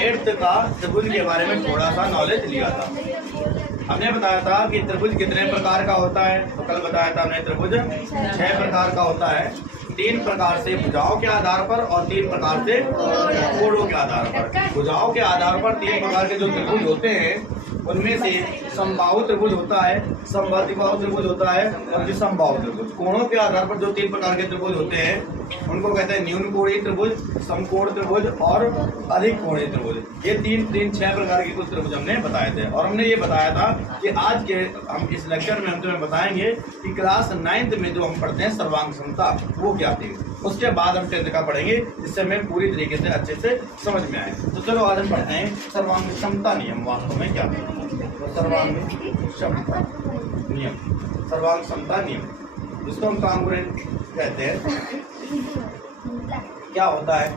Eighth का त्रिभुज के बारे में थोड़ा सा नॉलेज लिया था। हमने बताया था कि त्रिभुज कितने प्रकार का होता है, तो कल बताया था हमने त्रिभुज 6 प्रकार का होता है। 3 प्रकार से भुजाओं के आधार पर और 3 प्रकार से कोणों के आधार पर। भुजाओं के आधार पर 3 प्रकार के जो त्रिभुज होते हैं उनमें से समबाहु त्रिभुज होता है, समबाहु त्रिभुज होता है और विषमबाहु त्रिभुज। कोणों के आधार पर जो 3 प्रकार के त्रिभुज होते हैं उनको कहते हैं न्यून कोणीय त्रिभुज, समकोण त्रिभुज और अधिक कोणीय त्रिभुज। ये 6 प्रकार के कुछ त्रिभुज हमने बताए थे। और हमने ये बताया था कि आज के हम इस लेक्चर में हम तुम्हें बताएंगे कि क्लास 9th में जो हम पढ़ते हैं सर्वांग समता वो क्या थी। उसके बाद हम 10th का पढ़ेंगे, जिससे हमें पूरी तरीके से अच्छे से समझ में आए। तो चलो आज हम पढ़ते हैं सर्वांग समता नियम वास्तव में क्या है। तो सर्वांग समता नियम, सर्वांग समता नियम जिसको हम कांग्रुएंट कहते हैं, क्या होता है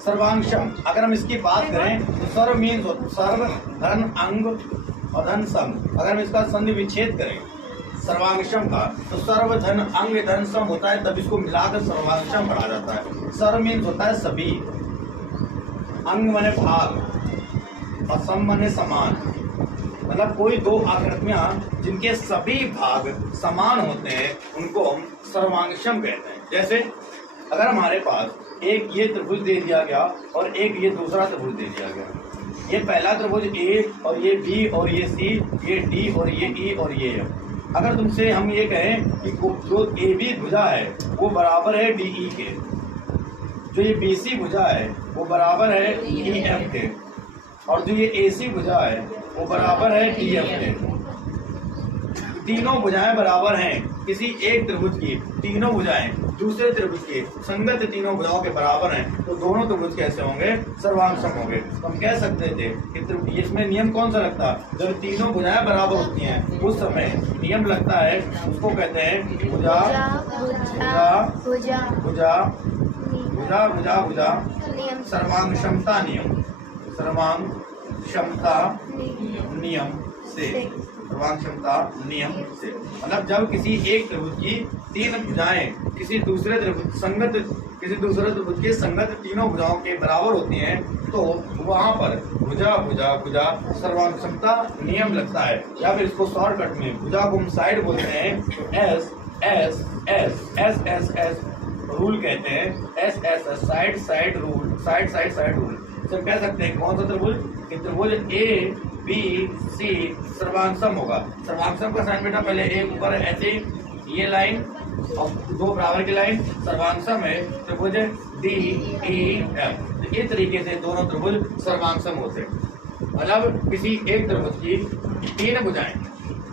सर्वांगसम। अगर हम इसकी बात करें तो सर्व मीन्स सर्व, धन, अंग और धन सम। अगर हम इसका संधि विच्छेद करें सर्वांगसम का तो सर्व, धन, अंग, धन, सम होता है, तब इसको मिलाकर सर्वांगसम पढ़ा जाता है। सर्व मीन्स होता है सभी, अंग माने भाग और सम माने समान। मतलब कोई दो आकृतियां जिनके सभी भाग समान होते हैं उनको हम सर्वांगसम कहते हैं। जैसे अगर हमारे पास एक ये त्रिभुज दे दिया गया और एक ये दूसरा त्रिभुज दे दिया गया, ये पहला त्रिभुज ए और ये बी और ये सी, ये डी और ये ई और ये एफ। अगर तुमसे हम ये कहें कि जो ए बी भुजा है वो बराबर है डी ई के, जो ये बी सी भुजा है वो बराबर है ई एफ के, और जो ये ए सी भुजा है वो बराबर है डी एफ के। तीनों भुजाएं बराबर हैं किसी एक त्रिभुज की, तीनों भुजाएं दूसरे त्रिभुज के संगत तीनों भुजाओं के बराबर हैं, तो दोनों त्रिभुज कैसे होंगे? सर्वांगसम होंगे। तो हम कह सकते थे कि इसमें नियम कौन सा लगता है? जब तीनों भुजाएं बराबर होती हैं उस समय नियम लगता है, उसको कहते हैं भुजा भुजा भुजा भुजा भुजा भुजा सर्वांगसमता नियम, सर्वांगसमता नियम से, सर्वांगसमता नियम से। मतलब जब किसी एक त्रिभुज की 3 भुजाएं किसी दूसरे त्रिभुज के संगत तीनों भुजाओं के बराबर होती हैं तो वहां पर भुजा भुजा भुजा सर्वांगसमता नियम लगता है। या फिर इसको शॉर्टकट में भुजा को हम साइड बोलते हैं, S S S S S S rule कहते हैं। S S S side side rule, side side side rule से कह सकते हैं कौन सा त्रिभुज? त्रिभुज ए बी सी सर्वांगसम होगा। सर्वांगसम का साइन बेटा पहले एक ऊपर ऐसे ये लाइन और 2 बराबर की लाइन सर्वांगसम है त्रिभुज डी ई एफ। इस तरीके से दोनों त्रिभुज सर्वांगसम होते हैं। मतलब किसी एक त्रिभुज की 3 भुजाएं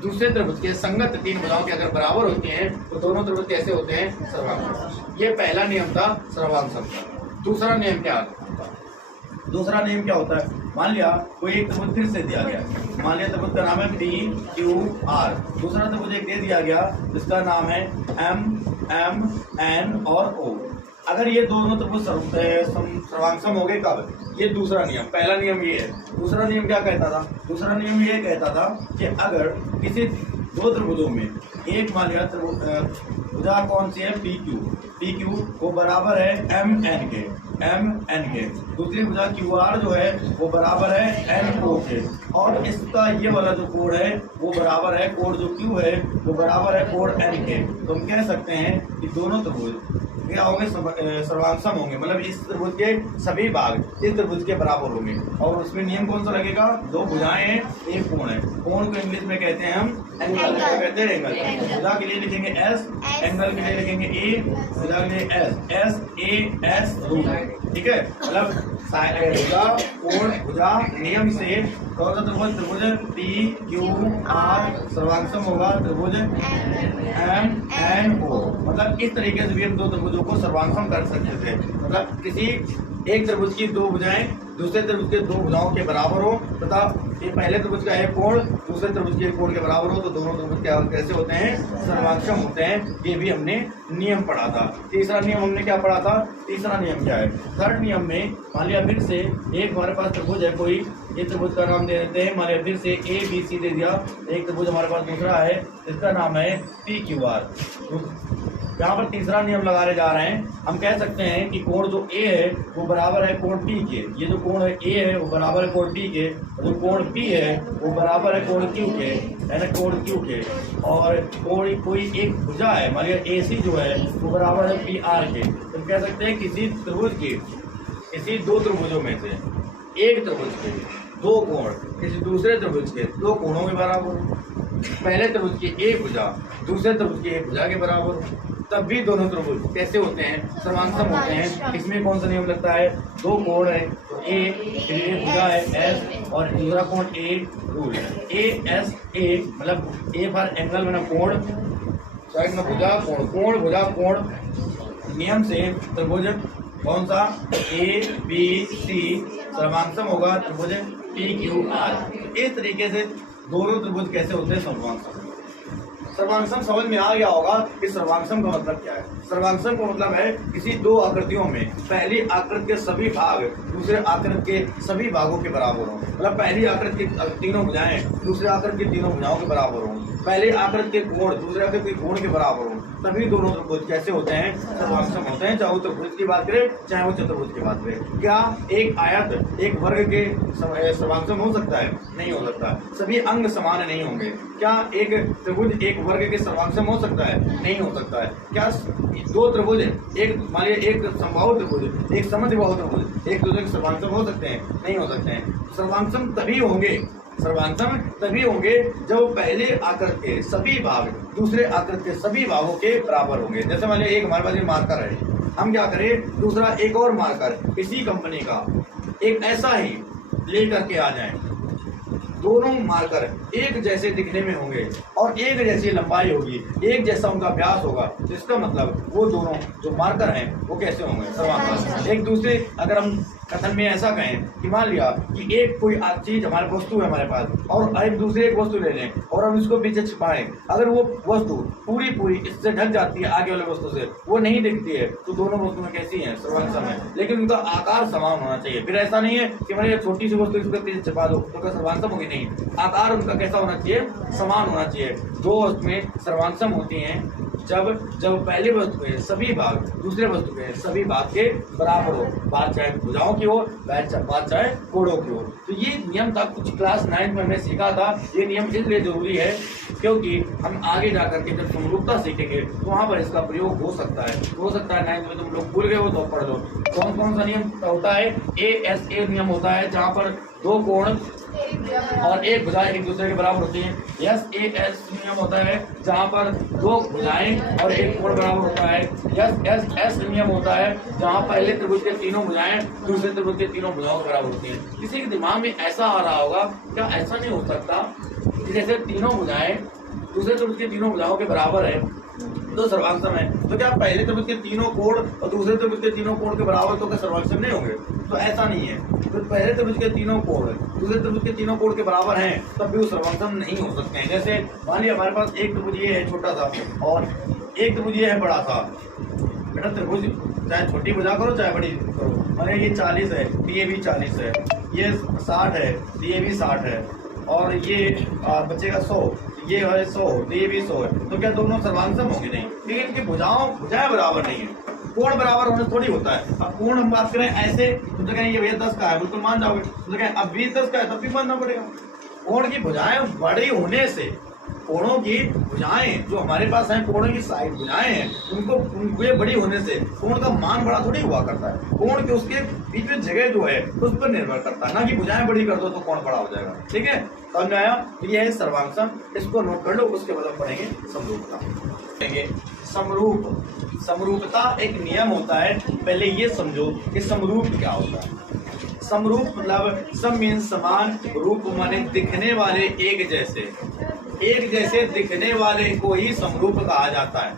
दूसरे त्रिभुज के संगत 3 भुजाओं के अगर बराबर होती हैं तो दोनों त्रिभुज कैसे होते हैं? सर्वांगसम। ये पहला नियम था सर्वांगसम का। दूसरा नियम क्या होता है? दूसरा नियम क्या होता है? मान लिया कोई एक त्रिभुज फिर से दिया गया, मान लिया त्रिभुज का नाम है पी क्यू आर। दूसरा त्रिभुज एक दे दिया गया जिसका नाम है एम एम एन और ओ। अगर ये दोनों त्रिभुज सर्वांगसम हो गए कब? ये दूसरा नियम। पहला नियम ये है। दूसरा नियम क्या कहता था? दूसरा नियम ये कहता था कि अगर किसी 2 त्रिभुजों में एक मान लिया भुजा कौन सी है? पी क्यू वो बराबर है एम एन के, दूसरी भुजा क्यू आर जो है वो बराबर है एन ओ के, और इसका ये वाला जो कोण है वो बराबर है, कोण जो क्यू है वो बराबर है कोण एन के। तो हम कह सकते हैं कि दोनों त्रिभुज क्या होंगे? सर्वांगसम होंगे। मतलब इस त्रिभुज के सभी भाग इस त्रिभुज के बराबर होंगे। और उसमें नियम कौन सा लगेगा? 2 भुजाएं हैं, एक कोण है। कोण को इंग्लिश में कहते हैं हम एंगल, कहते हैं एंगल। भुजा के लिए लिखेंगे एस, एंगल के लिए लिखेंगे ए, भुजा के लिए S, S A S rule. ठीक है, मतलब भुजा कोण भुजा नियम से कौन सा त्रिभुज? त्रिभुज पी क्यू आर सर्वांगसम होगा त्रिभुज एम एन ओ। मतलब इस तरीके से भी हम 2 त्रिभुजों को सर्वांगसम कर सकते थे। मतलब किसी एक त्रिभुज की 2 भुजाएं दूसरे त्रिभुज के 2 भुजाओं के बराबर हो तथा ये पहले त्रिभुज का एक कोण दूसरे त्रिभुज के कोण के बराबर हो तो दोनों त्रिभुज कैसे होते हैं? सर्वांगसम होते हैं। ये भी हमने नियम पढ़ा था। तीसरा नियम हमने क्या पढ़ा था? तीसरा नियम क्या है? थर्ड नियम में मान लिया फिर से एक हमारे पास त्रिभुज है कोई, ये त्रिभुज का नाम दे देते हैं, मान लिया फिर से ए बी सी दे दिया। एक त्रिभुज हमारे पास दूसरा है जिसका नाम है पी क्यू आर। यहाँ पर तीसरा नियम लगाने जा रहे हैं। हम कह सकते हैं कि कोण जो ए है वो बराबर है कोण पी के। ये जो कोण है ए है वो बराबर है कोण पी के, जो कोण पी है वो बराबर है कोण क्यू के, है ना, कोण क्यू के। और कोण कोई एक भुजा है, मान लिया AC जो है वो बराबर है PR के। तो हम कह सकते हैं किसी त्रिभुज के, किसी दो त्रिभुजों में से एक त्रिभुज के दो कोण किसी दूसरे त्रिभुज के दो कोणों के बराबर हो, पहले त्रिभुज की एक भुजा दूसरे त्रिभुज की एक भुजा के बराबर हो, तब भी दोनों त्रिभुज कैसे होते हैं, सर्वांगसम होते हैं। इसमें कौन सा नियम लगता है, दो कोण है तो एक भुजा है S और दूसरा कोण A, रूल ASA, मतलब A फॉर एंगल मतलब कोण, साइड में भुजा कोण, कोण भुजा कोण। नियम से त्रिभुज कौन सा ABC सर्वांगसम होगा त्रिभुज PQR। इस तरीके से दोनों त्रिभुज कैसे होते हैं, सर्वांगसम। सर्वांगसम समझ में आ गया होगा कि सर्वांगसम का मतलब क्या है। सर्वांगसम का मतलब है किसी दो आकृतियों में पहली आकृति के सभी भाग दूसरे आकृति के सभी भागों के बराबर हो, मतलब पहली आकृति की तीनों भुजाएं दूसरे आकृति की तीनों भुजाओं के बराबर हो, पहले आकृति के कोण दूसरे आकृति के कोण के बराबर हो, तभी दोनों त्रिभुज कैसे होते हैं, सर्वांगसम होते हैं। चाहे वो त्रिभुज की बात करें चाहे वो चतुर्भुज की बात करें। क्या एक आयत एक वर्ग के सर्वांगसम हो सकता है, नहीं हो सकता। सभी अंग समान नहीं होंगे। क्या एक त्रिभुज एक वर्ग के सर्वांगसम हो सकता है, नहीं हो सकता है। क्या दो त्रिभुज एक मान लिया एक समबाहु त्रिभुज एक समद्विबाहु त्रिभुज एक दूसरे के सर्वांगसम हो सकते हैं, नहीं हो सकते हैं। सर्वांगसम तभी होंगे, सर्वांगसम तभी होंगे जब पहले आकृति के सभी भाग दूसरे आकृति के सभी भागों के बराबर होंगे। जैसे मान लिया एक हमारे पास मार्कर है, हम क्या करें दूसरा एक और मार्कर इसी कंपनी का एक ऐसा ही लेकर के आ जाएं, दोनों मार्कर एक जैसे दिखने में होंगे और एक जैसी लंबाई होगी, एक जैसा उनका व्यास होगा, तो इसका मतलब वो दोनों जो मार्कर हैं वो कैसे होंगे, सर्वांगसम। एक दूसरे अगर हम कथन में ऐसा कहें कि मान लिया कि एक कोई चीज हमारे वस्तु है हमारे पास और एक दूसरे एक वस्तु ले लें और हम इसको पीछे छिपाएं, अगर वो वस्तु पूरी इससे ढक जाती है आगे वाले वस्तु से, वो नहीं दिखती है, तो दोनों वस्तुएं कैसी हैं, सर्वांगसम है। लेकिन उनका आकार समान होना चाहिए। फिर ऐसा नहीं है कि मैंने छोटी सी वस्तु इसको पीछे छिपा दो तो क्या सर्वांगसम होगी, नहीं, आकार उनका कैसा होना चाहिए, समान होना चाहिए। दो वस्तुएं सर्वांगसम होती हैं जब पहले वस्तु के सभी भाग दूसरे वस्तु के सभी भाग के बराबर हो, बात चाहे भुजाओं की हो बात चाहे कोणों की हो। तो ये नियम था, कुछ क्लास 9 में हमने सीखा था। ये नियम इसलिए जरूरी है क्योंकि हम आगे जाकर के जब समरूपता सीखेंगे तो वहाँ पर इसका प्रयोग हो सकता है। 9 में तुम लोग भूल गए हो तो पढ़ लो। कौन कौन सा नियम होता है, ASA नियम होता है जहाँ पर दो कोण और एक भुजा एक दूसरे के बराबर होती है। SAS नियम होता है जहाँ पर दो भुजाएं और एक कोण बराबर होता है। SS नियम होता है जहाँ पहले त्रिभुज के तीनों भुजाएं दूसरे त्रिभुज के तीनों भुजाओं के बराबर होती हैं। किसी के दिमाग में ऐसा आ रहा होगा, क्या ऐसा नहीं हो सकता कि जैसे तीनों भुजाएं दूसरे त्रिभुज के तीनों भुजाओं के बराबर है तो सर्वांगसम है, तो क्या पहले त्रिभुज के तीनों कोण और दूसरे त्रिभुज के तीनों कोण के बराबर तो क्या सर्वांगसम नहीं होंगे? तो ऐसा नहीं है। तो पहले त्रिभुज के तीनों कोण दूसरे त्रिभुज के तीनों कोण के बराबर हैं तब भी वो सर्वांगसम नहीं हो सकते हैं। जैसे मान लिया हमारे पास एक त्रिभुज ये है छोटा सा और एक त्रिभुज ये है बड़ा सा। बेटा त्रिभुज चाहे छोटी भुजा करो चाहे बड़ी करो, मान ये 40 है तो ये भी 40 है, ये 60 है तो ये भी 60 है और ये बचेगा 100, ये है 100 तो ये भी 100 है, तो क्या दोनों सर्वांगसम होंगे? नहीं, लेकिन इनकी भुजाएं बराबर नहीं है। कोण बराबर होने थोड़ी होता है। अब कोण हम बात करें ऐसे तो कहें ये भैया 10 का है, बिल्कुल मान जाओगे। तो कहें अब 20 10 का है तब भी मानना पड़ेगा। कोण की भुजाएं बड़ी होने से, कोणों की भुजाएं जो हमारे पास हैं, कोणों की साइड भुजाएं हैं, उनको ये बड़ी होने से कोण का मान बड़ा थोड़ी हुआ करता है। कोण के उसके बीच में जगह जो है उस पर निर्भर करता है, ना कि भुजाएं बड़ी कर दो तो कोण बड़ा हो जाएगा। ठीक है, समझ में आया? ये है सर्वांगसम, इसको नोट कर लो। उसके बाद पढ़ेंगे समरूपता। समरूपता एक नियम होता है। पहले ये समझो कि समरूप क्या होता है। समरूप मतलब सम मीन्स समान, रूप माने दिखने वाले एक जैसे दिखने वाले को ही समरूप कहा जाता है।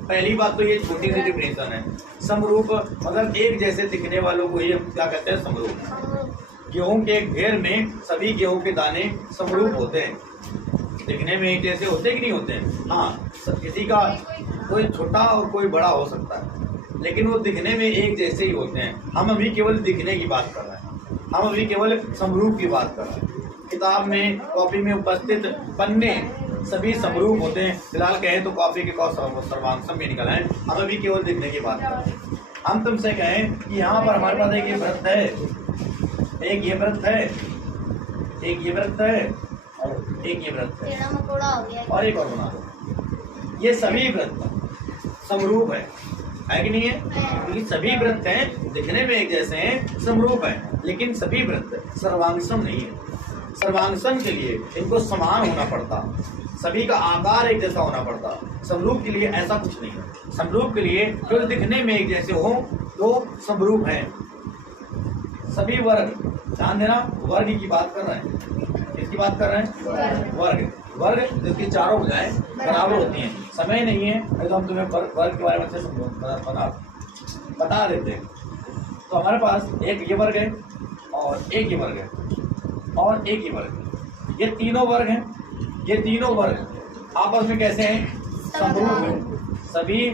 पहली बात तो ये छोटी सी डिफिनेशन है। समरूप मतलब एक जैसे दिखने वालों को ही क्या कहते हैं, समरूप। गेहूं के घेर में सभी गेहूं के दाने समरूप होते हैं, दिखने में एक जैसे होते कि नहीं होते हैं? हाँ, किसी का कोई छोटा और कोई बड़ा हो सकता है लेकिन वो दिखने में एक जैसे ही होते हैं। हम अभी केवल दिखने की बात कर रहे हैं, हम अभी केवल समरूप की बात कर रहे हैं। किताब में कॉपी में उपस्थित पन्ने सभी समरूप होते हैं। फिलहाल कहें तो कॉफी के कौ सर्वांगसम में निकल आए, हम अभी केवल दिखने की बात करते हैं। हम तुमसे कहें कि यहाँ पर हमारे पास एक ये वृत्त है, एक ये वृत्त है, एक ये वृत्त है और एक ये वृत्त है और एक और बना दो। ये सभी वृत्त समरूप है कि नहीं है? क्योंकि सभी वृत्त हैं, दिखने में एक जैसे हैं, समरूप हैं, लेकिन सभी वृत्त सर्वांगसम नहीं है। सर्वांगसम के लिए इनको समान होना पड़ता, सभी का आकार एक जैसा होना पड़ता। समरूप के लिए ऐसा कुछ नहीं है। समरूप के लिए जो दिखने में एक जैसे हो तो समरूप हैं। सभी वर्ग, ध्यान देना, वर्ग की बात कर रहे हैं। किसकी बात कर रहे हैं? वर्ग। वर्ग जिसकी चारों भुजाएं बराबर होती हैं। समय नहीं है तो हम तुम्हें वर्ग के बारे में अच्छे से बता देते हैं। तो हमारे पास एक ये वर्ग है और एक ये वर्ग है और एक ये वर्ग। ये तीनों वर्ग हैं। ये तीनों वर्ग आपस में कैसे हैं? समरूप हैं। सभी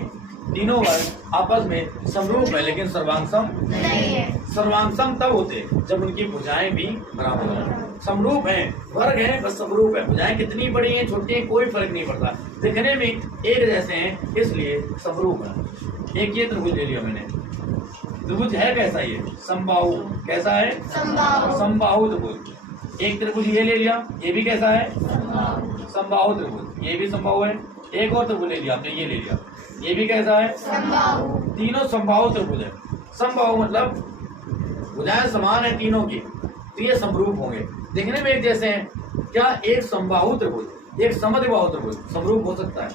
तीनों वर्ग आपस में समरूप है, लेकिन सर्वांगसम नहीं है। सर्वांगसम तब होते जब उनकी भुजाएं भी बराबर हो। समरूप हैं, वर्ग हैं, बस समरूप है। भुजाएं कितनी बड़ी हैं, छोटी हैं, कोई फर्क नहीं पड़ता, दिखने में एक जैसे हैं, इसलिए समरूप है। एक ये त्रिभुज ले लिया मैंने। त्रिभुज है कैसा? ये समबाहु। कैसा है? समबाहु त्रिभुज। एक त्रिभुज ये ले लिया, ये भी कैसा है? समबाहु त्रिभुज। ये भी समबाहु है। एक और त्रिभुज ले लिया आपने, ये ले लिया, ये भी कैसा है? समबाहु। तीनों समबाहु त्रिभुज है। समबाहु मतलब भुजाएं समान है तीनों की, तो ये समरूप होंगे, देखने में एक जैसे हैं। क्या एक समबाहु त्रिभुज, एक समद्विबाहु त्रिभुज समरूप हो सकता है?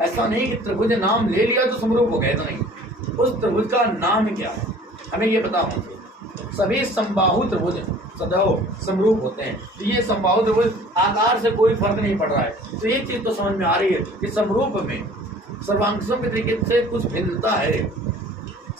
ऐसा नहीं कि त्रिभुज नाम ले लिया तो समरूप हो गया, ऐसा नहीं। उस त्रिभुज का नाम क्या है हमें ये पता होना चाहिए। सभी समबाहु त्रिभुज सदैव समरूप होते हैं। तो ये समबाहु त्रिभुज आकार से कोई फर्क नहीं पड़ रहा है, तो ये चीज तो समझ में आ रही है कि समरूप में सर्वांगसम के तरीके से कुछ भिन्नता है।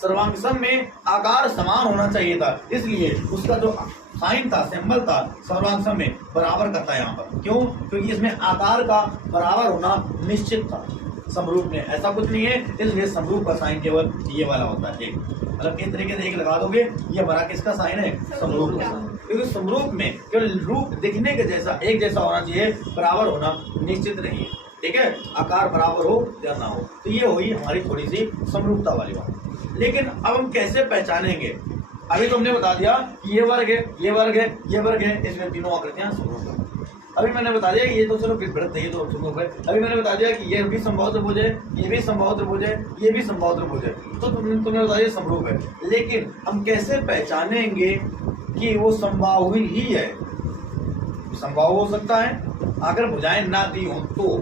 सर्वांगसम में आकार समान होना चाहिए था, इसलिए उसका जो साइन था, सिंबल था, सर्वांगसम में बराबर करता है यहाँ पर। क्यों? क्योंकि इसमें आकार का बराबर होना निश्चित था। समरूप में ऐसा कुछ नहीं है, इसलिए समरूप का साइन केवल ये वाला होता है, एक। मतलब इस तरीके से एक लगा दोगे, ये बड़ा किसका साइन है? समरूप का। क्योंकि समरूप में केवल रूप दिखने के जैसा एक जैसा होना चाहिए, बराबर होना निश्चित नहीं है। ठीक है, आकार बराबर हो या ना हो। तो ये हुई हमारी थोड़ी सी समरूपता वाली बात। लेकिन अब हम कैसे पहचानेंगे? अभी तुमने बता दिया कि ये वर्ग है, ये वर्ग है, ये वर्ग है, इसमें तीनों आकृतियां समरूप है। अभी मैंने बता दिया कि ये तो चलो वृत्त है, ये तो समरूप है। अभी मैंने बता दिया कि ये भी समबाहु त्रिभुज है, ये भी समबाहु त्रिभुज है, ये भी समबाहु त्रिभुज है, तो तुमने बता दिया समरूप है। लेकिन हम कैसे पहचानेंगे कि वो समबाहु ही है? समबाहु हो सकता है अगर भुजाएं ना दी हो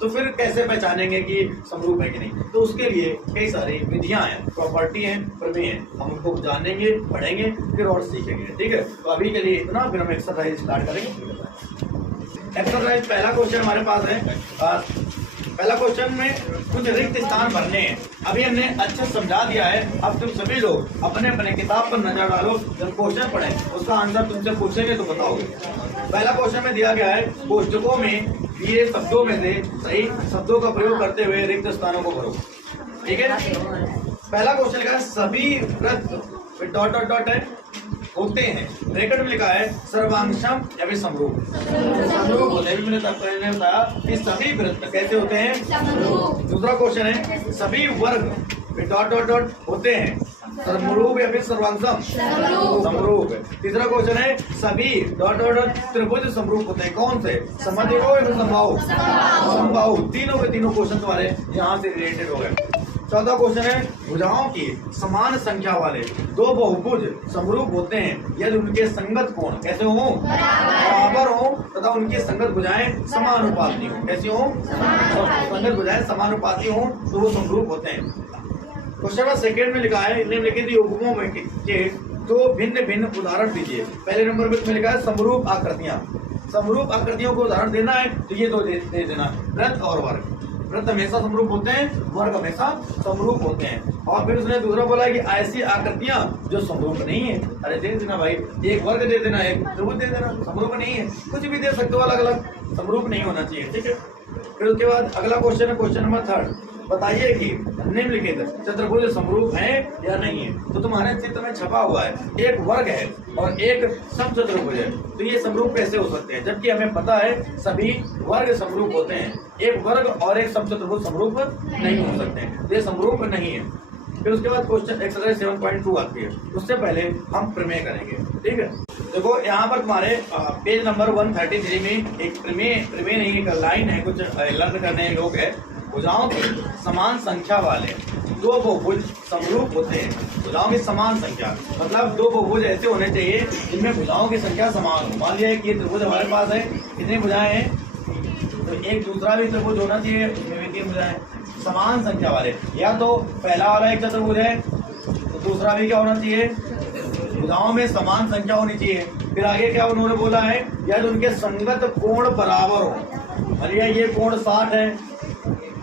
तो फिर कैसे पहचानेंगे कि समरूप है कि नहीं? तो उसके लिए कई सारी विधियां हैं, प्रॉपर्टी हैं, प्रमेय हैं। हम उनको जानेंगे, पढ़ेंगे, फिर और सीखेंगे। ठीक है, तो अभी के लिए इतना, फिर हम एक्सरसाइज स्टार्ट करेंगे। एक्सरसाइज पहला क्वेश्चन हमारे पास है। पहला क्वेश्चन में कुछ रिक्त स्थान भरने हैं। अभी हमने अच्छे समझा दिया है। अब तुम सभी लोग अपने अपने किताब पर नजर डालो, जब क्वेश्चन पढ़ें उसका आंसर तुमसे पूछेंगे तो बताओगे। पहला क्वेश्चन में दिया गया है, कोष्टकों में दिए शब्दों में से सही शब्दों का प्रयोग करते हुए रिक्त स्थानों को भरो। ठीक है, पहला क्वेश्चन का सभी वृत्त डॉट डॉट डॉट है होते हैं, ब्रैकेट में लिखा है सर्वांगसम या फिर समरूप। समरूप होते हैं। मैंने बताया कि सभी वृत्त कैसे होते हैं? दूसरा क्वेश्चन है, सभी वर्ग डॉट डॉट डॉट होते हैं समरूप या फिर सर्वांगसम? समरूप। तीसरा क्वेश्चन है, सभी डॉट डॉट डॉट त्रिभुज समरूप होते हैं। कौन से? समद्विबाहु या फिर समबाहु? समबाहु। तीनों के तीनों क्वेश्चन तुम्हारे यहाँ से रिलेटेड हो गए। चौथा क्वेश्चन है, भुजाओं की समान संख्या वाले दो बहुभुज समरूप होते हैं यदि उनके संगत कोण कैसे हो? बराबर हो तथा उनकी संगत भुजाएं समानुपाती हो। कैसी हो? संगत भुजाएं समानुपाती हो तो वो समरूप होते हैं। क्वेश्चन नंबर सेकेंड में लिखा है, निम्नलिखित युग्मों में के दो भिन्न भिन्न उदाहरण दीजिए। पहले नंबर में लिखा है समरूप आकृतियां। समरूप आकृतियों को उदाहरण देना है तो ये दो दे देना, वृत्त और वर्ग। वृत्त हमेशा समरूप होते हैं, वर्ग हमेशा समरूप होते हैं। और फिर उसने दूसरा बोला कि ऐसी आकृतियां जो समरूप नहीं है, अरे दे देना भाई, एक वर्ग दे देना, एक त्रिभुज दे देना, समरूप नहीं है। कुछ भी दे सकते हो अलग अलग, समरूप नहीं होना चाहिए। ठीक है, फिर उसके बाद अगला क्वेश्चन है, क्वेश्चन नंबर थर्ड, बताइए कि निम्नलिखित चतुर्भुज समरूप है या नहीं है। तो तुम्हारे चित्र में छपा हुआ है एक वर्ग है और एक समचतुर्भुज है, तो ये समरूप कैसे हो सकते हैं? जबकि हमें पता है सभी वर्ग समरूप होते हैं, एक वर्ग और एक समचतुर्भुज समरूप नहीं हो सकते हैं, तो ये समरूप नहीं है। फिर उसके बाद क्वेश्चन एक्सरसाइज 7.2 आती है, उससे पहले हम प्रमेय करेंगे। ठीक है, देखो यहाँ पर तुम्हारे पेज नंबर 133 में एक प्रमेय नहीं, एक लाइन है, कुछ लर्न करने लोग है। भुजाओं की समान संख्या वाले दो बहुभुज समरूप होते हैं। भुजाओं की समान संख्या मतलब दो बहुभुज ऐसे होने चाहिए जिनमें भुजाओं की संख्या समान हो। मान लिया कि ये त्रिभुज हमारे पास है, कितनी भुजाएं हैं? तो एक दूसरा भी त्रिभुज होना चाहिए, उसमें भी 3 भुजाएं समान संख्या वाले। या तो पहला वाला एक चतुर्भुज है तो दूसरा भी क्या होना चाहिए? भुजाओं में समान संख्या होनी चाहिए। फिर आगे क्या उन्होंने बोला है? यदि उनके संगत कोण बराबर हो। भैया ये कोण 60 है,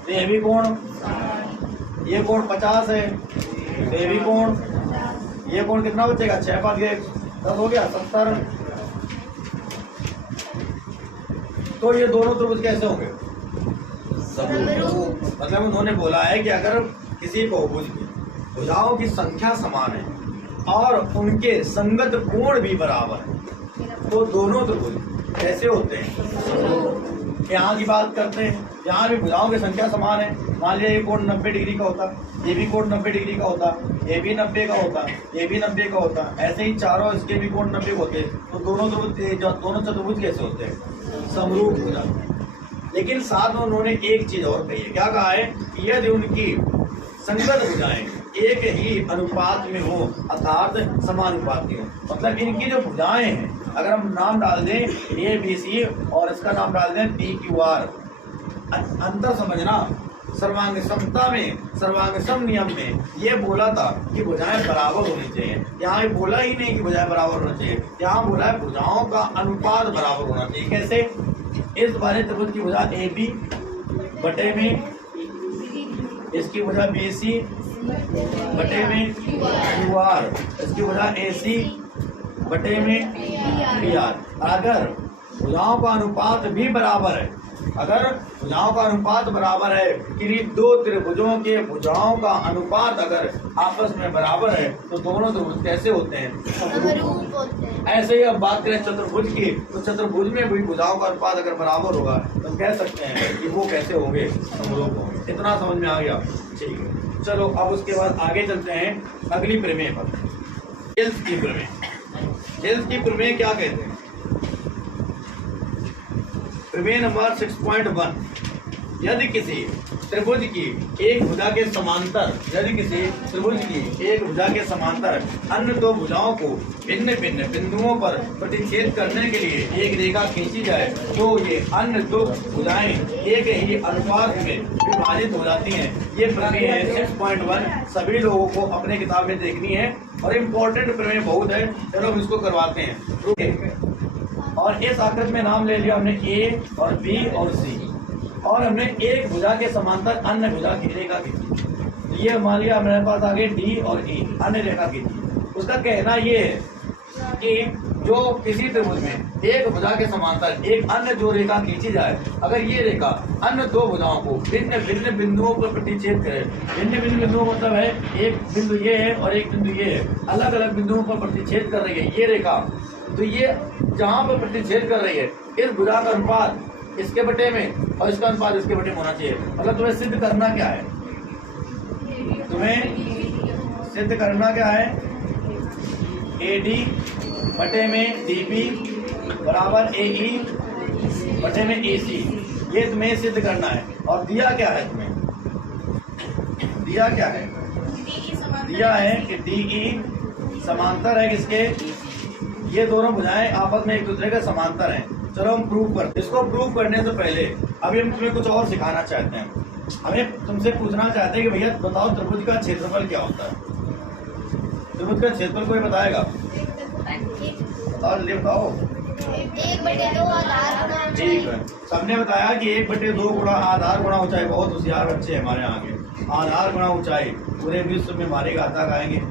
ये भी कोण, ये कोण 50 है, ये भी कोण, ये कोण कितना बचेगा? 6 5 10 हो गया 70। तो ये दोनों त्रिभुज कैसे होंगे? समरूप। मतलब उन्होंने बोला है कि अगर किसी बहुभुज की भुजाओं की संख्या समान है और उनके संगत कोण भी बराबर है तो दोनों त्रिभुज कैसे होते हैं? यहाँ की बात करते हैं, यहाँ भी भुजाओं की संख्या समान है। मान लिया ये कोण 90 डिग्री का होता, ये भी कोण 90 डिग्री का होता, ये भी 90 का होता, ये भी 90 का होता, ऐसे ही चारों इसके भी कोण 90 होते, तो दोनों चतुर्भुज कैसे होते हैं? समरूप हो जाते हैं। लेकिन साथ में उन्होंने एक चीज और कही है। क्या कहा है? यदि उनकी संगत भुजाएं एक ही अनुपात में हो अर्थात समानुपाती हो। मतलब इनकी जो भुजाएं हैं, अगर हम नाम डाल दें ABC और इसका नाम डाल दें PQR, अंतर समझना। सर्वांग समता में, सर्वांग सम नियम में ये बोला था कि भुजाएं बराबर होनी चाहिए। यहाँ बोला ही नहीं कि भुजाएं बराबर होना चाहिए, यहाँ बोला है भुजाओं का अनुपात बराबर होना चाहिए। कैसे? इस बारे त्रिभुज की भुजा AB बटे में इसकी भुजा BC बटे में QR, इसकी भुजा AC बटे में PR। अगर भुजाओं का अनुपात भी बराबर है, अगर भुजाओं का अनुपात बराबर है, किन्हीं दो त्रिभुजों के भुजाओं का अनुपात अगर आपस में बराबर है तो दोनों त्रिभुज कैसे होते हैं? समरूप होते हैं। ऐसे ही अब बात करें चतुर्भुज की, तो चतुर्भुज में भी भुजाओं का अनुपात अगर बराबर होगा तो कह सकते हैं कि वो कैसे होंगे? समरूप होंगे। इतना समझ में आ गया? ठीक है, चलो अब उसके बाद आगे चलते हैं अगली प्रमेय पर। जेल्स की प्रमेय। जेल्स की प्रमेय क्या कहते हैं? प्रमेय नंबर 6.1, यदि किसी त्रिभुज की एक भुजा के समांतर, यदि किसी त्रिभुज की एक भुजा के समांतर अन्य दो भुजाओं को भिन्न भिन्न बिंदुओं पर प्रतिच्छेद करने के लिए एक रेखा खींची जाए तो ये अन्य दो भुजाएं एक ही अनुपात में विभाजित हो जाती हैं। ये प्रमेय है 6.1, सभी लोगों को अपने किताब में देखनी है और इम्पोर्टेंट प्रमेय बहुत है। चलो हम इसको करवाते हैं। और इस आकृति में नाम ले लिया हमने A और B और C, और हमने एक भुजा के समांतर अन्य भुजा की रेखा खींची। ये मान लिया हमारे पास आगे D और E अन्य रेखा खींची। उसका कहना ये है कि जो किसी त्रिभुज में एक भुजा के समांतर एक अन्य जो रेखा खींची जाए, अगर ये रेखा अन्य दो भुजाओं को भिन्न भिन्न बिंदुओं पर प्रतिच्छेद करे, भिन्न भिन्न बिंदुओं मतलब है एक बिंदु ये है और एक बिंदु ये है, अलग अलग बिंदुओं पर प्रतिच्छेद कर रही है ये रेखा, तो ये जहाँ पर प्रतिच्छेद कर रही है इस भुजा का अनुपात इसके बटे में और इसका अनुपात इसके बटे में होना चाहिए। मतलब तुम्हें सिद्ध करना क्या है? तुम्हें सिद्ध करना क्या है? AD बटे में DB बराबर AE बटे में AC, ये तुम्हें सिद्ध करना है। और दिया क्या है तुम्हें? दिया क्या है? दिया है कि DE समांतर है किसके? ये दोनों भुजाएं आपस में एक दूसरे के समांतर हैं। चलो हम प्रूव करते हैं। इसको प्रूव करने से पहले अभी हम तुम्हें कुछ और सिखाना चाहते हैं। हमें तुमसे पूछना चाहते हैं कि भैया बताओ त्रिभुज का क्षेत्रफल क्या होता है? त्रिभुज का क्षेत्रफल कोई बताएगा? बताओ, जल्दी बताओ। 1/2 आधार। ठीक है, सबने बताया कि 1/2 गुणा आधार गुणा ऊंचाई। बहुत होशियार बच्चे हमारे यहाँ के। आधार गुणा ऊंचाई पूरे विश्व में हमारी गाथा गाएंगे।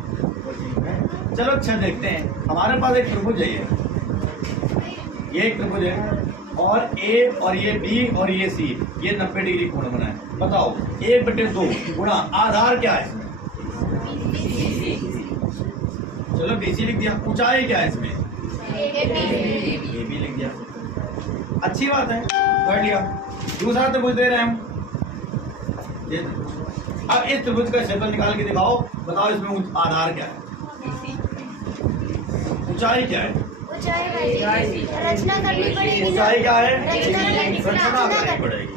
चलो अच्छा देखते हैं। हमारे पास एक त्रिभुज है, ये एक त्रिभुज है और ए और ये बी और ये सी, ये 90 डिग्री कोण बनाए। बताओ 1/2 गुणा आधार क्या है इसमें? चलो बीसी लिख दिया। ऊंचाई क्या है इसमें? ए बी लिख दिया। अच्छी बात है, पढ़ लिया। दूसरा त्रिभुज दे रहे हैं हम। अब इस त्रिभुज का क्षेत्रफल निकाल के दिखाओ। बताओ इसमें आधार क्या है, ऊंचाई क्या है? रचना करनी पड़ेगी। ऊंचाई क्या है? रचना करनी पड़ेगी।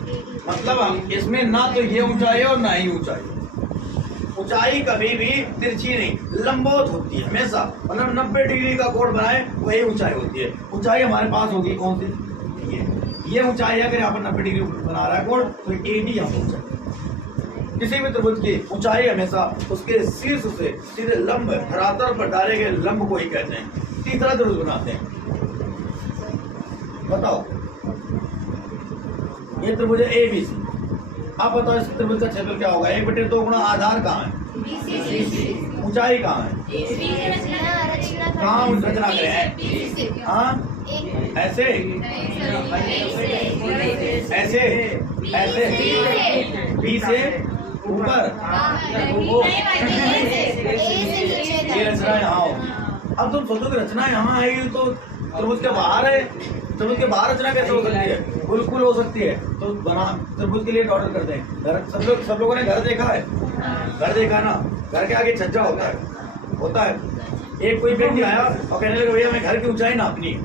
मतलब हम इसमें ना तो ये ऊंचाई है और ना ही ऊंचाई। ऊंचाई कभी भी तिरछी नहीं, लंबवत होती है हमेशा। मतलब 90 डिग्री का कोण बनाए वही ऊंचाई होती है। ऊंचाई हमारे पास होगी कौन सी? ये ऊंचाई अगर यहाँ पर 90 डिग्री बना रहा है कोण तो AD यहाँ पर ऊंचाई। किसी भी त्रिभुज की ऊंचाई हमेशा उसके शीर्ष से सीधे लंब धरातल पर डाले गए लंब को ही कहते हैं। तीसरा त्रिभुज बनाते हैं। बताओ ये त्रिभुज है ABC। आप बताओ इस त्रिभुज का क्षेत्रफल क्या होगा? 1/2 गुणा आधार कहाँ है? ऊंचाई कहाँ है? कहाँ रचना करें? हाँ ऐसे ऐसे ऐसे बी से ऊपर, ये रचना यहाँ हो। अब तुम सोचो कि रचना यहाँ आएगी तो त्रिभुज के बाहर है, त्रिभुज के बाहर रचना कैसे हो सकती है? बिल्कुल हो सकती है। तो बना त्रिभुज के लिए ऑर्डर करते हैं। घर सब लोगों ने घर देखा है, घर देखा ना, घर के आगे छज्जा होता है। एक कोई व्यक्ति आया और कहने लगा भैया मैं घर की ऊंचाई नापनी है।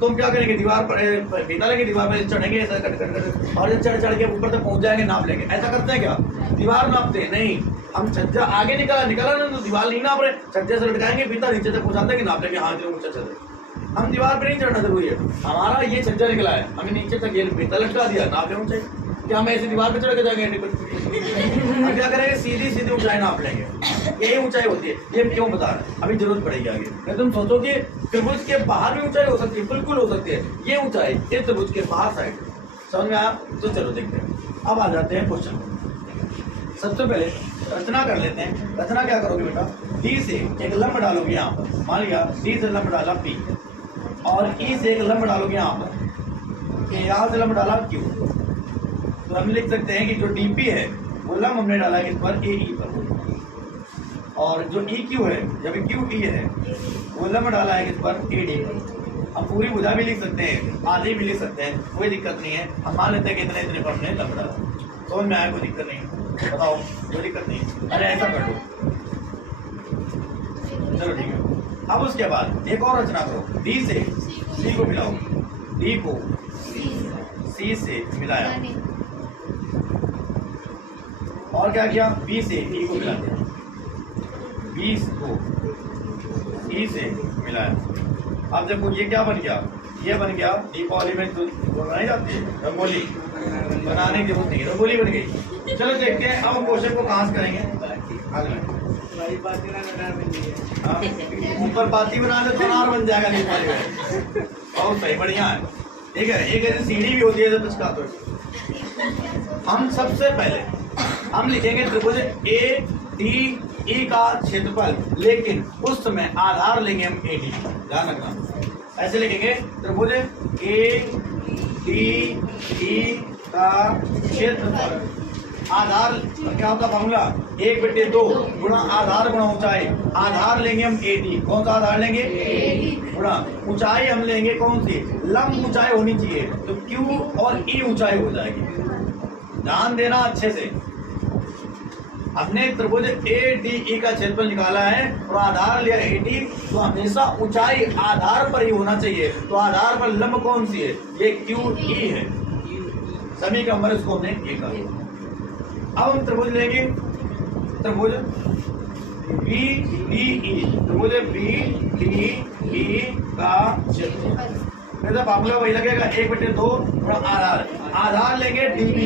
तुम क्या करेंगे? दीवार पर फीता लेंगे, दीवार पर चढ़ेंगे ऐसा कट और चढ़ के ऊपर तक पहुंच जाएंगे, नाप लेंगे। ऐसा करते हैं क्या? दीवार नापते हैं? नहीं, हम छज्जा आगे निकाला ना तो दीवार नहीं नाप रहे, छज्जे से लटकाएंगे, फीता नीचे तक पहुंचाते हैं कि नाप लेंगे। हाँ जो ऊंचा छज्जा, हम दीवार पे नहीं चढ़ना जरूरी है। हमारा ये छज्जा निकला है, हमें नीचे तक ये फीता लटका दिया, नाप ले ऊंचाई। क्या हम ऐसे दीवार पे चढ़ के जाएंगे? हम क्या करेंगे? सीधी ऊंचाई नाप लेंगे। यही ऊंचाई होती है। ये क्यों बता रहे हैं? अभी जरूरत पड़ेगी आगे। नहीं तुम सोचो कि त्रिभुज के बाहर भी ऊंचाई हो सकती है, बिल्कुल हो सकती है। ये ऊंचाई इस त्रिभुज के बाहर साइड, समझ में आया? तो चलो देखते हैं। अब आ जाते हैं क्वेश्चन। सबसे पहले रचना कर लेते हैं। रचना क्या करोगे बेटा? D से एक लंब डालोगे यहाँ पर, मान लिया D से लंब डाला P, और E से एक लंब डालोगे यहाँ पर, यहाँ से लंब डाला Q। तो हम लिख सकते हैं कि जो DP है वो लंब हमने डाला इस पर AE पर, और जो EQ है जब QE है वो लंब डाला है इस पर AD पर। हम पूरी भुजा भी लिख सकते हैं, आधी भी लिख सकते हैं, कोई दिक्कत नहीं है। हम मान लेते हैं कि इतने इतने पर हमने लंब डाला, समझ में आया? कोई दिक्कत नहीं, बताओ कोई दिक्कत नहीं। अरे ऐसा कर लो, चलो ठीक है। अब उसके बाद एक और रचना करो। D से C को मिलाओ, D को C से मिलाया, और क्या किया? B से E को मिला दिया, B को E से मिलाया। अब देखो ये क्या बन गया? ये बन गया दीपावली में तो बनाई जाती है रंगोली, बनाने की जरूरत नहीं, रंगोली बन गई। चलो देखते हैं अब क्वेश्चन को कहाँ से करेंगे। अगला ऊपर बाती बना दे तो अनार बन जाएगा दीपावली में। बहुत सही, बढ़िया है। ठीक है, एक ऐसी सीढ़ी भी होती है जब इसका। तो हम सबसे पहले हम लिखेंगे त्रिभुज ADE का क्षेत्रफल, लेकिन उस समय आधार लेंगे हम AD। ध्यान रखना, ऐसे लिखेंगे त्रिभुज ADE का क्षेत्रफल। आधार क्या होता? फॉर्मूला 1/2 गुणा आधार गुणा ऊंचाई। आधार लेंगे हम AD, कौन सा आधार लेंगे? गुणा ऊंचाई हम लेंगे कौन सी? लंब ऊंचाई होनी चाहिए, तो Q और E ऊंचाई हो जाएगी। ध्यान देना अच्छे से। हमने त्रिभुज ADE का क्षेत्रफल निकाला है और आधार लिया AD, तो हमेशा ऊंचाई आधार पर ही होना चाहिए। तो आधार पर लंब कौन सी है? ये QE है। सभी का नंबर इसको हमने A का। अब हम त्रिभुज लेंगे, त्रिभुज BDE, त्रिभुज BDE का क्षेत्रफल। तो फॉर्मूला वही लगेगा 1/2 और आधार लेंगे DB,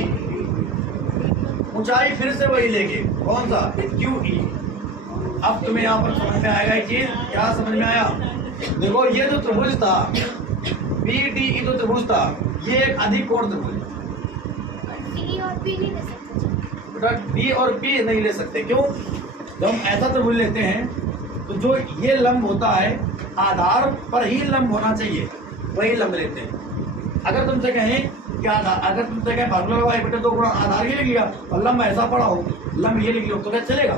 ऊंचाई फिर से वही लेंगे, कौन सा? QE। अब तुम्हें यहाँ पर समझ में आएगा एक चीज। क्या समझ में आया? देखो ये जो त्रिभुज था BDE जो त्रिभुज था, ये एक अधिक कोण त्रिभुज। बेटा D और P नहीं ले सकते, क्यों? जब हम ऐसा त्रिभुज लेते हैं तो जो ये लंब होता है आधार पर ही लंब होना चाहिए, वही लंब लेते हैं। अगर तुमसे कहें क्या अगर तुमसे कहें फार्मूला लगा 1/2 गुणा आधार ये लिख लिया और लंब ऐसा पड़ा हो, लंब ये लिख लिया तो क्या चलेगा?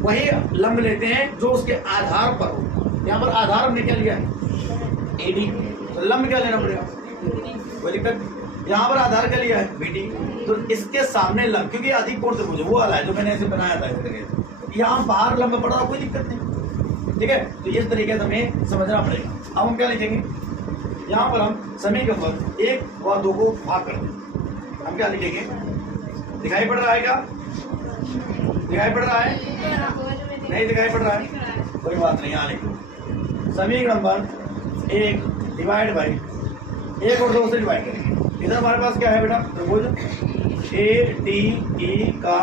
वही लंब लेते हैं जो उसके आधार पर हो। यहाँ पर आधार हमने क्या लिया है? AD, तो लंब क्या लेना पड़ेगा? कोई दिक्कत। यहाँ पर आधार क्या लिया है? BD, तो इसके सामने लंब, क्योंकि अधिक कोण से मुझे वो वाला है जो मैंने ऐसे बनाया था इस तरह, यहाँ बाहर लंब पड़ा, कोई दिक्कत नहीं, ठीक है। तो इस तरीके से हमें समझना पड़ेगा। अब हम क्या लिखेंगे? यहाँ पर हम समीकरण 1 व 2 को भाग कर दें। हम क्या लिखेंगे? दिखाई पड़ रहा है क्या? दिखाई पड़ रहा है? नहीं दिखाई पड़ रहा है? कोई बात नहीं, यहाँ लिखो समीकरण नंबर 1 डिवाइड बाई 1 और 2 से डिवाइड करेंगे। इधर हमारे पास क्या है बेटा? त्रिभुज ADE का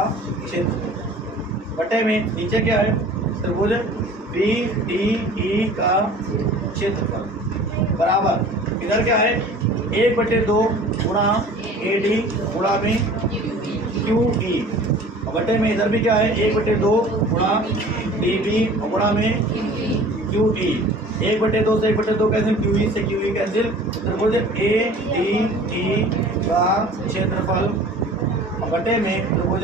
क्षेत्र बटे में नीचे क्या है? त्रिभुज BDE का क्षेत्रफल बराबर इधर क्या है? 1/2 गुणा AD गुणा में QE बटे में इधर भी क्या है? 1/2 गुणा DB गुणा में QE। 1/2 से 1/2 कैंसिल, QE से QE कैंसिल। त्रिभुज ADE का क्षेत्रफल बटे में त्रिभुज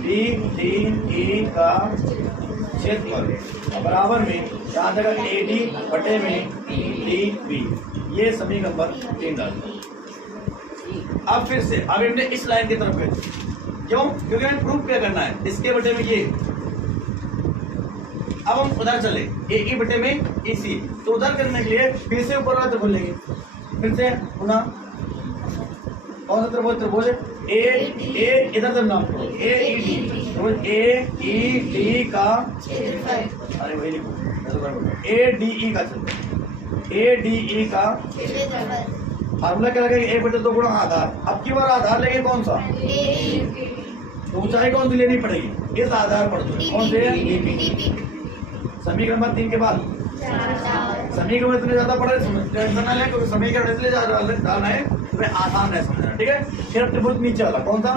BDE का क्षेत्रफल बराबर में यहाँ तक AD बटे में DB। ये समीकरण नंबर 3 डाल। अब फिर से अब हमने इस लाइन की तरफ गए, क्यों? क्योंकि हमें प्रूफ क्या करना है? इसके बटे में ये। अब हम उधर चले AE बटे में EC, तो उधर करने के लिए फिर से ऊपर वाला त्रिभुज लेंगे। फिर से पुनः कौन सा त्रिभुज? त्रिभुज A इधर से नाम AED, त्रिभुज AED का अरे वही लिखो ADE का क्षेत्रफल, ADE का फार्मूला क्या लगेगा? 1/2 गुणा आधार। अब की बार आधार लेंगे कौन सा? तो ऊंचाई कौन सी लेनी पड़ेगी? इस आधार पर कौन से? DB। समीकरण नंबर 3 के बाद समीकरण में इतने ज्यादा पढ़े टेंशन ना लें, क्योंकि समीकरण इसलिए डालना है तुम्हें आसान है समझना, ठीक है। फिर त्रिभुज नीचे वाला कौन सा?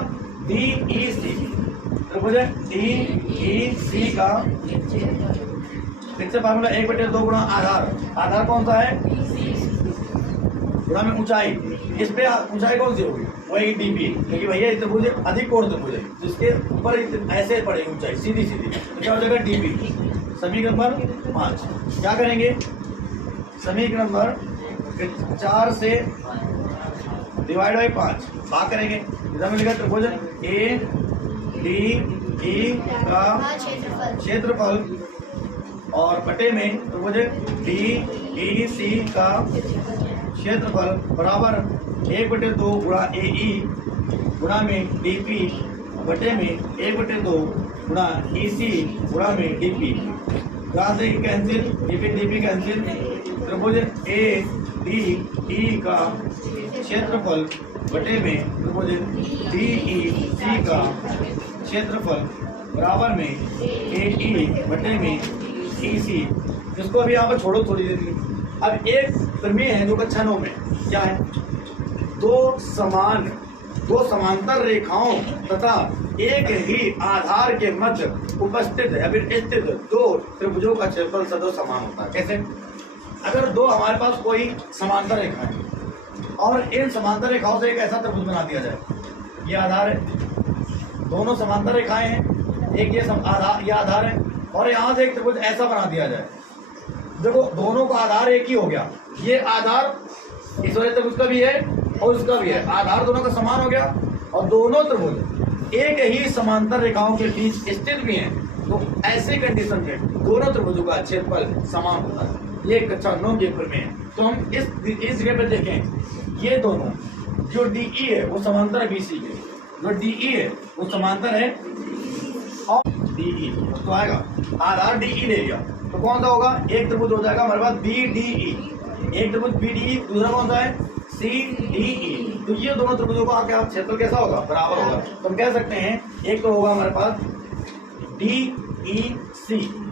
DEC, त्रिभुज DEC का फिर से फार्मूला 1/2 गुणा आधार। आधार कौन सा है? गुणा में ऊंचाई। इस पे ऊंचाई कौन सी होगी? वही DB, क्योंकि भैया इस त्रिभुज अधिक कोण त्रिभुज है, जिसके ऊपर ऐसे पड़ेगी ऊंचाई सीधी सीधी, तो क्या हो जाएगा? DB। समीकरण नंबर 5 क्या करेंगे? समीकरण नंबर 4 से डिवाइड बाई 5 भाग करेंगे। इधर में लिखा त्रिभुज ADE का क्षेत्रफल और बटे में त्रिभुज DEC का क्षेत्रफल बराबर 1/2 गुणा AE गुणा में DP बटे में 1/2 गुणा EC गुणा में DP। यहाँ से कैंसिल, DP कैंसिल। त्रिभुज ADE का क्षेत्रफल बटे में त्रिभुज DEC का क्षेत्रफल बराबर में AE बटे में EC। इसको अभी यहाँ पर छोड़ो थोड़ी देर। अब एक प्रमेय है जो कक्षा 9 में क्या है? दो समांतर रेखाओं तथा एक ही आधार के मध्य उपस्थित है फिर स्थित दो त्रिभुजों का क्षेत्रफल सदैव समान होता है। कैसे? अगर दो हमारे पास कोई समांतर रेखा है और इन समांतर रेखाओं से एक ऐसा त्रिभुज बना दिया जाए, ये आधार है, दोनों समांतर रेखाएं हैं, एक ये आधार है, और यहाँ से एक त्रिभुज ऐसा बना दिया जाए। देखो दोनों का आधार एक ही हो गया, ये आधार इस वाले त्रिभुज का भी है और उसका भी है, आधार दोनों का समान हो गया, और दोनों त्रिभुज एक ही समांतर रेखाओं के बीच स्थित भी हैं, तो ऐसे कंडीशन में दोनों त्रिभुजों का क्षेत्रफल समान होता है। ये कक्षा 9 के ऊपर में है। तो हम इस जगह पे देखें, ये दोनों जो DE है वो समांतर है BC के, जो DE है वो समांतर है और DE, तो आएगा आधार DE ले लिया तो कौन सा होगा? एक त्रिभुज हो जाएगा हमारे पास BDE, एक त्रिभुज BDE, दूसरा कौन सा है? CDE। तो ये दोनों त्रिभुजों का क्या क्षेत्रफल कैसा होगा? बराबर होगा। तो हम कह सकते हैं एक तो होगा हमारे पास DEC,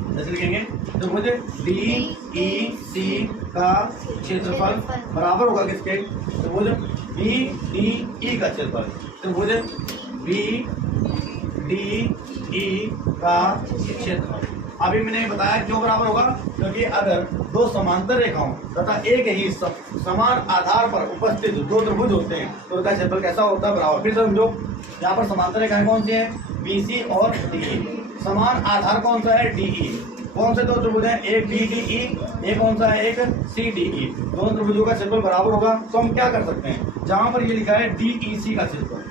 जैसे लिखेंगे त्रिभुज DEC का क्षेत्रफल बराबर होगा किसके? त्रिभुज BDE का क्षेत्रफल, त्रिभुज BDE का क्षेत्रफल अभी मैंने बताया क्यों बराबर होगा, क्योंकि अगर दो समांतर रेखाओं तथा एक ही समान आधार पर उपस्थित दो त्रिभुज होते हैं तो उनका क्षेत्रफल कैसा होता है, बराबर। फिर समझो, यहाँ पर समांतर रेखाएं कौन सी है, BC और DE। समान आधार कौन सा है, DE। कौन से दो त्रिभुज हैं, एक BDE, एक कौन सा है, एक CDE। दोनों त्रिभुजों का क्षेत्रफल बराबर होगा। तो हम क्या कर सकते हैं, जहां पर ये लिखा है DEC का क्षेत्रफल,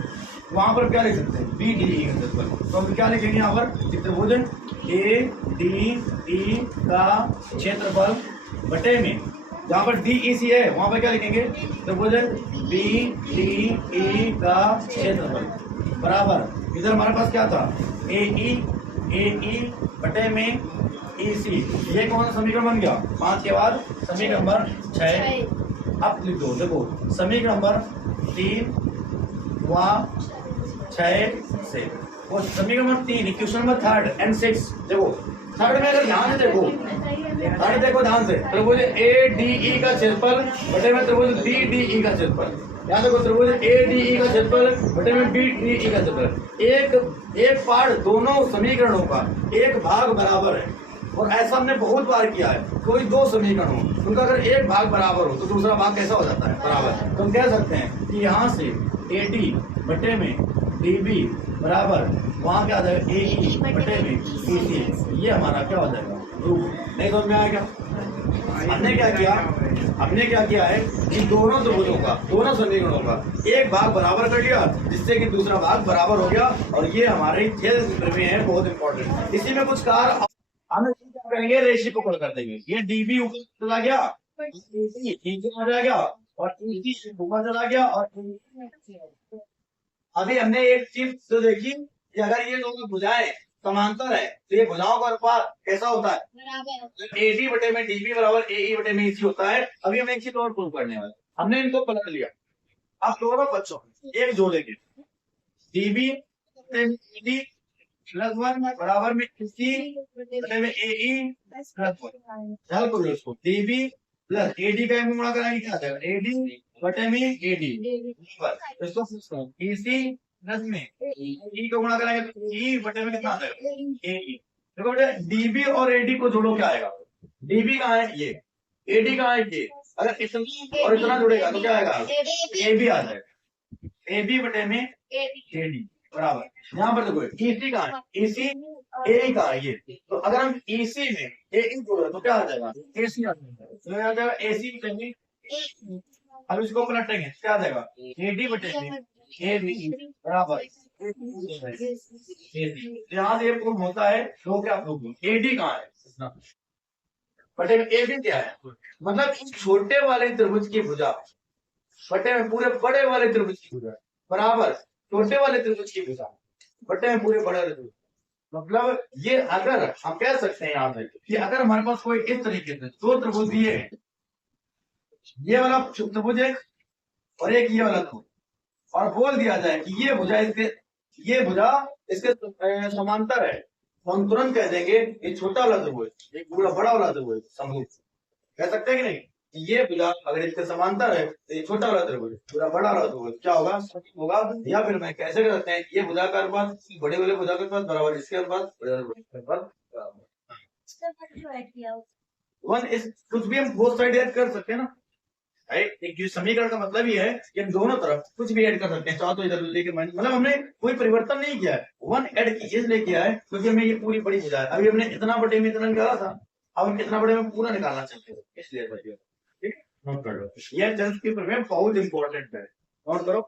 वहां पर क्या लिख सकते हैं, BDE का क्षेत्रफल। तो हम क्या लिखेंगे यहाँ पर, त्रिभुज ADE का क्षेत्रफल बटे में, जहां पर DEC है वहां पर क्या लिखेंगे, त्रिभुज BDE का क्षेत्रफल बराबर। इधर हमारे पास क्या था, AE बटे में EC। ये कौन सा समीकरण बन गया, 5 के बाद समीकरण नंबर 6। अब लिख दो, देखो समीकरण नंबर 3 व 6 से, वो समीकरण नंबर 3 क्वेश्चन नंबर 3 एंड 6। देखो थर्ड में अगर ध्यान से देखो, थर्ड देखो ध्यान से, त्रिभुज ADE का क्षेत्रफल बटे में त्रिभुज BDE का क्षेत्रफल। यहाँ देखो त्रिभुज ADE का क्षेत्रफल बटे में BDE का क्षेत्रफल। एक पार्ट दोनों समीकरणों का एक भाग बराबर है, और ऐसा हमने बहुत बार किया है। कोई दो समीकरण हो, उनका अगर एक भाग बराबर हो तो दूसरा भाग कैसा हो जाता है, बराबर। तो हम कह सकते हैं कि यहाँ से AD बटे में DB बराबर, वहां क्या आ जाएगा, AE बटे में EC। ये हमारा क्या हो जाएगा, रूप। नहीं समझ में आया क्या? हमने क्या किया है कि दोनों त्रिभुजों का, दोनों समीकरणों का एक भाग बराबर कर लिया, जिससे कि दूसरा भाग बराबर हो गया। और ये हमारे खेल सूत्र में है, बहुत इंपॉर्टेंट। इसी में कुछ कार्य हम क्या करेंगे, रेसिप्रोकल कर देंगे। ये DB ऊपर चला गया, नीचे आ जाएगा, और EC ऊपर चला गया। और अभी हमने एक चीज तो देखी कि अगर ये दोनों भुजाएं समांतर है तो ये भुजाओं का अनुपात कैसा होता है, AD बटे में DB बराबर AE बटे में EC होता है। अभी हम एक चीज और प्रूव करने वाले, हमने इनको पलट लिया। अब दोनों बच्चों एक जोड़ेंगे, DB AD +1 बराबर में EC बटे में AE +1। ध्यान करो इसको, DB प्लस AD का गुणा कराएंगे, क्या आ जाएगा, AD बटे में AD। इसको EC प्लस में E को गुणा कराएंगे तो E बटे में कितना आ जाएगा, AE। देखो बेटा, DB और AD को जोड़ो, क्या आएगा, DB कहाँ है, ये, AD कहाँ है, ये। अगर इतना और इतना जुड़ेगा तो क्या आएगा, AB आ जाएगा, AB बटे में AD बराबर। यहाँ पर देखो EC कहाँ है, EC AE कहाँ है, ये। तो अगर हम EC में AE जोड़े तो क्या आ जाएगा, AC आ जाएगा, AC बटे में। अब इसको पलटेंगे, क्या आ जाएगा, AD बटे में AB बराबर। यहाँ से प्रूफ होता है, तो क्या प्रूफ, AD कहाँ है बटे में AB क्या है, मतलब इस छोटे वाले त्रिभुज की भुजा बटे में पूरे बड़े वाले त्रिभुज की भुजा बराबर छोटे वाले त्रिभुज की भुजा बटे में पूरे बड़े वाले त्रिभुज। मतलब ये अगर हम कह सकते हैं यहाँ पे कि अगर हमारे पास कोई इस तरीके से दो त्रिभुज दिए हैं, ये वाला त्रिभुज एक और एक ये वाला त्रिभुज, और बोल दिया जाए कि ये भुजा इसके समांतर है, तो हम तुरंत कह देंगे ये छोटा वाला त्रिभुज एक पूरा बड़ा वाला त्रिभुज समभुज। कह सकते हैं कि नहीं, ये भुजा अगर इसके समांतर है तो ये छोटा वाला त्रिभुज पूरा बड़ा वाला त्रिभुज क्या होगा, होगा। या फिर मैं कैसे कर सकते हैं, ये भुजा का अनुपात बड़े वाले भुजा के अनुपात बराबर इसके अनुपात बड़े वाले भुजा के अनुपात वन। इस कुछ भी हम बोथ साइड ऐड कर सकते हैं ना, राइट। एक समीकरण का मतलब ये है कि हम दोनों तरफ कुछ भी ऐड कर सकते हैं, चाहो तो इधर लेके मतलब हमने कोई परिवर्तन नहीं किया है, वन ऐड इसलिए किया है क्योंकि हमें ये पूरी बड़ी भुजा है। अभी हमने इतना बड़े में इतना निकाला था, अब हम कितना बड़े में पूरा निकालना चाहते हैं, इसलिए ठीक नोट कर लो। ये बहुत इंपॉर्टेंट है, नोट करो।